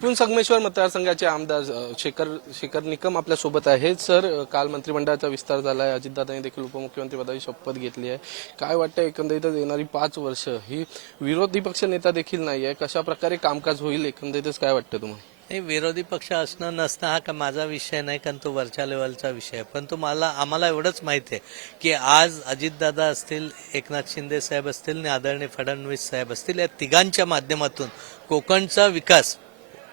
चिपळूण संगमेश्वर मतदारसंघाचे आमदार शेखर शेखर निकम आपल्यासोबत आहेत. सर काल मंत्रिमंडळाचा विस्तार झाला आहे. अजितदादांनी देखील उपमुख्यमंत्री पदाची शपथ घेतली आहे. काय वाटतं एकंदरीतच येणारी पाच वर्ष ही विरोधी पक्ष नेता देखील नाही आहे. कशा प्रकारे कामकाज होईल एकंदरीतच काय वाटतं तुम्हाला? नाही विरोधी पक्ष असणं नसणं हा का माझा विषय नाही कारण तो वरच्या लेवलचा विषय आहे. पण तो मला आम्हाला एवढंच माहिती आहे की आज अजितदादा असतील एकनाथ शिंदे साहेब असतील आणि आदरणीय फडणवीस साहेब असतील या तिघांच्या माध्यमातून कोकणचा विकास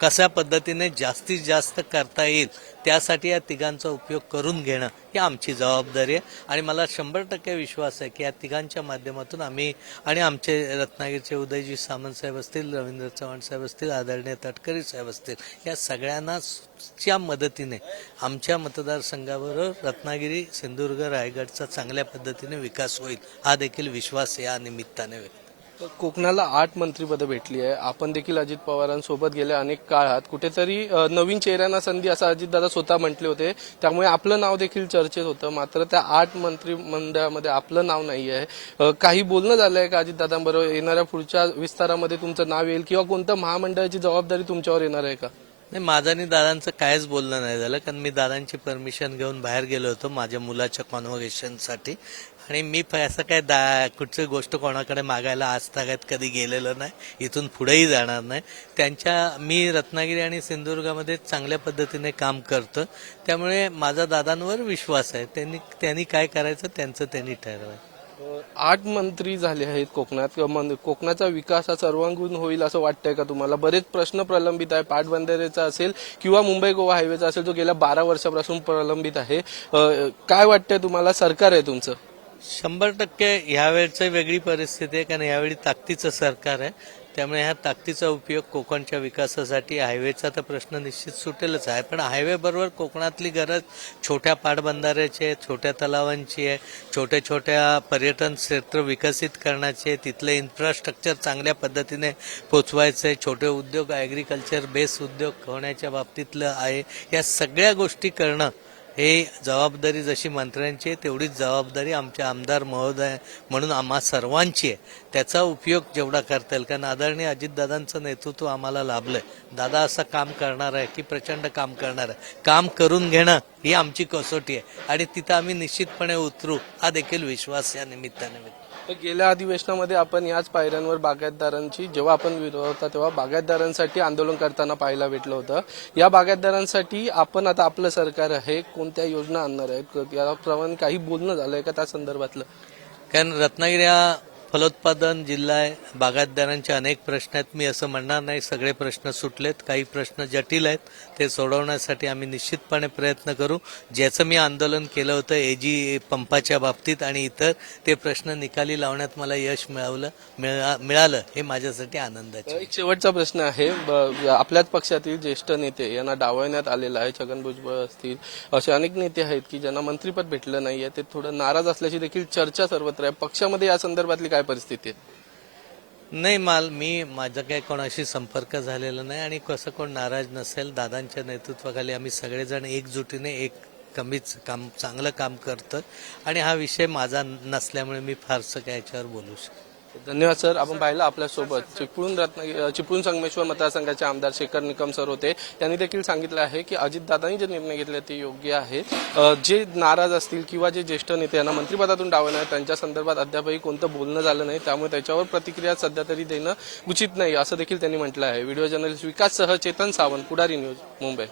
कशा पद्धतीने जास्तीत जास्त करता येईल त्यासाठी या तिघांचा उपयोग करून घेणं ही आमची जबाबदारी आहे. आणि मला शंभर टक्के विश्वास आहे की या तिघांच्या माध्यमातून आम्ही आणि आमचे रत्नागिरीचे उदयजी सामंत साहेब असतील रवींद्र चव्हाण साहेब असतील आदरणीय तटकरी साहेब असतील या सगळ्यांना च्या मदतीने आमच्या मतदारसंघाबरोबर रत्नागिरी सिंधुदुर्ग रायगडचा चांगल्या पद्धतीने विकास होईल हा देखील विश्वास या निमित्ताने व्यक्त कोकणाला आठ मंत्रीपदं भेटली आहे. आपण देखील अजित पवारांसोबत गेल्या अनेक काळात कुठेतरी नवीन चेहऱ्यांना संधी असं अजितदादा स्वतः म्हटले होते. त्यामुळे आपलं नाव देखील चर्चेत होतं. मात्र त्या आठ मंत्रिमंडळामध्ये आपलं नाव नाही आहे काही बोलणं झालंय का अजितदादांबरोबर? येणाऱ्या पुढच्या विस्तारामध्ये तुमचं नाव येईल किंवा कोणतं महामंडळाची जबाबदारी तुमच्यावर येणार आहे का? नाही माझं आणि दादांचं कायच बोलणं नाही झालं. कारण मी दादांची परमिशन घेऊन बाहेर गेलो होतो माझ्या मुलाच्या कॉन्व्होकेशनसाठी. आणि मी असं काय दा कुठची गोष्ट कोणाकडे मागायला आजतागायत कधी गेलेलो नाही इथून पुढेही जाणार नाही. त्यांच्या मी रत्नागिरी आणि सिंधुदुर्गामध्ये चांगल्या पद्धतीने काम करतो. त्यामुळे माझा दादांवर विश्वास आहे. त्यांनी त्यांनी काय करायचं त्यांचं त्यांनी ठरवायचं. आठ मंत्री झाले आहेत कोकणात किंवा कोकणाचा विकास हा सर्वांगून होईल असं वाटतंय का तुम्हाला? बरेच प्रश्न प्रलंबित आहे. पाटबंधारेचा असेल किंवा मुंबई गोवा हायवेचा असेल जो गेल्या बारा वर्षापासून प्रलंबित आहे. काय वाटतंय तुम्हाला? सरकार आहे तुमचं. शंभर टक्के ह्यावेळचं वेगळी परिस्थिती आहे कारण यावेळी ताकदीचं सरकार आहे. त्यामुळे ह्या ताकदीचा उपयोग कोकणच्या विकासासाठी हायवेचा तर प्रश्न निश्चित सुटेलच आहे. पण हायवे बरोबर कोकणातली गरज छोट्या पाटबंधाऱ्याची आहे छोट्या तलावांची आहे छोट्या छोट्या पर्यटन क्षेत्र विकसित करण्याचे तिथलं इन्फ्रास्ट्रक्चर चांगल्या पद्धतीने पोचवायचं आहे छोटे उद्योग ॲग्रिकल्चर बेस उद्योग होण्याच्या बाबतीतलं आहे. या सगळ्या गोष्टी करणं हे जबाबदारी जशी मंत्र्यांची आहे तेवढीच जबाबदारी आमच्या आमदार महोदय म्हणून आम्हा सर्वांची आहे. त्याचा उपयोग जेवढा करता येईल कारण आदरणीय अजितदादांचं नेतृत्व आम्हाला लाभलंय. दादा असं काम करणार आहे की प्रचंड काम करणार आहे? काम करून घेणं ही आमची कसोटी आहे. आणि तिथं आम्ही निश्चितपणे उतरू हा देखील विश्वास या निमित्ताने तर गेल्या अधिवेशनामध्ये आपण याच पायऱ्यांवर बागायतदारांची जेव्हा आपण विरोध होता तेव्हा बागायतदारांसाठी आंदोलन करताना पाहायला भेटलं होतं. या बागायतदारांसाठी आपण आता आपलं सरकार आहे कोणत्या योजना आणणार आहे याप्रमाणे काही बोलणं झालंय का त्या संदर्भातलं? कारण रत्नागिरी हा फलोत्पादन जिल्हा आहे बागायतदारांचे अनेक प्रश्न आहेत. मी असं म्हणणार नाही सगळे प्रश्न सुटलेत काही प्रश्न जटिल आहेत ते सोडवण्यासाठी आम्ही निश्चितपणे प्रयत्न करू. ज्याचं मी आंदोलन केलं होतं एजी पंपाच्या बाबतीत आणि इतर ते प्रश्न निकाली लावण्यात मला यश मिळवलं मिळा- मिळालं हे माझ्यासाठी आनंदाचे एक शेवटचा प्रश्न आहे. ब- आपल्याच पक्षातील ज्येष्ठ नेते यांना डावळण्यात आलेला आहे छगन भुजबळ असतील असे अनेक नेते आहेत की ज्यांना मंत्रीपद भेटलं नाहीये ते थोडं नाराज असल्याची देखील चर्चा सर्वत्र आहे. पक्षामध्ये या संदर्भातली काय परिस्थिती आहे? नाही माल मी माझा काही कोणाशी संपर्क झालेला नाही आणि कसं कोण नाराज नसेल दादांच्या नेतृत्वाखाली आम्ही सगळेजण एकजुटीने एक कमीच काम चांगलं काम करतं आणि हा विषय माझा नसल्यामुळे मी फारसं काय याच्यावर बोलू शकतो धन्यवाद सर. आपण पाहिलं आपल्यासोबत चिपळूण रत्न चिपळूण संगमेश्वर मतदारसंघाचे आमदार शेखर निकम सर होते. त्यांनी देखील सांगितलं आहे की अजितदादांनी जे निर्णय घेतले ते योग्य आहेत जे नाराज असतील किंवा जे ज्येष्ठ नेते यांना मंत्रिपदातून आहे त्यांच्या संदर्भात अद्यापही कोणतं बोलणं झालं नाही त्यामुळे त्याच्यावर प्रतिक्रिया सध्या तरी देणं उचित नाही असं देखील त्यांनी म्हटलं आहे. व्हिडिओ जर्नलिस्ट विकास सह चेतन सावंत पुढारी न्यूज मुंबई.